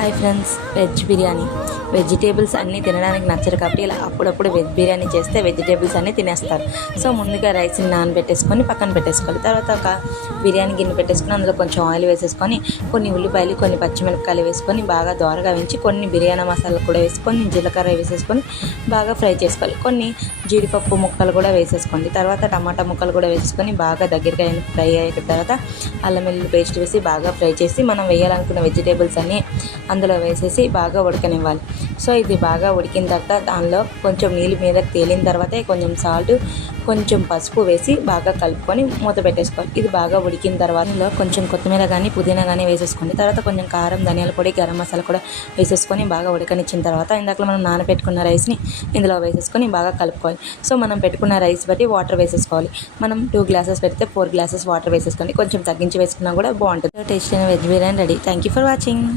Hi friends, veg biryani. Vegetables అన్నీ తినడానికి నచ్చరు కాబట్టి ఇలా అప్పుడప్పుడు వెజ్ బిర్యానీ చేస్తే వెజిటేబుల్స్ అన్నీ తినేస్తారు. సో ముందుగా రైస్ని నానబెట్టేసుకొని పక్కన పెట్టేసుకోవాలి. తర్వాత ఒక బిర్యానీ గిన్నె పెట్టేసుకొని అందులో కొంచెం ఆయిల్ వేసేసుకొని కొన్ని ఉల్లిపాయలు కొన్ని పచ్చిమిరపకాయలు వేసుకొని బాగా దోరగా వేయించి కొన్ని బిర్యానీ మసాలా కూడా వేసుకొని జీలకర్ర వేసేసుకొని బాగా ఫ్రై చేసుకోవాలి. కొన్ని జీడిపప్పు ముక్కలు కూడా వేసేసుకోండి. తర్వాత టమాటా ముక్కలు కూడా వేసుకొని బాగా దగ్గరగా ఫ్రై అయిన తర్వాత అల్లం వెల్లుల్లి పేస్ట్ వేసి బాగా ఫ్రై చేసి మనం వేయాలనుకున్న వెజిటేబుల్స్ అన్నీ అందులో వేసేసి బాగా ఉడకనివ్వాలి. సో ఇది బాగా ఉడికిన తర్వాత దానిలో కొంచెం నీళ్ళు మీద తేలిన తర్వాతే కొంచెం సాల్ట్ కొంచెం పసుపు వేసి బాగా కలుపుకొని మూత పెట్టేసుకోవాలి. ఇది బాగా ఉడికిన తర్వాత కొంచెం కొత్తిమీర కానీ పుదీనా కానీ వేసేసుకోండి. తర్వాత కొంచెం కారం, ధనియాల పొడి, గరం మసాలా కూడా వేసేసుకొని బాగా ఉడకనిచ్చిన తర్వాత ఇందాక మనం నానబెట్టుకున్న రైస్ని ఇందులో వేసేసుకొని బాగా కలుపుకోవాలి. సో మనం పెట్టుకున్న రైస్ బట్టి వాటర్ వేసేసుకోవాలి. మనం 2 గ్లాసెస్ పెడితే 4 గ్లాసెస్ వాటర్ వేసేసుకోండి. కొంచెం తగ్గించి వేసుకున్నా కూడా బాగుంటుంది. టేస్టీ అయిన veg biryani ready. Thank you for watching.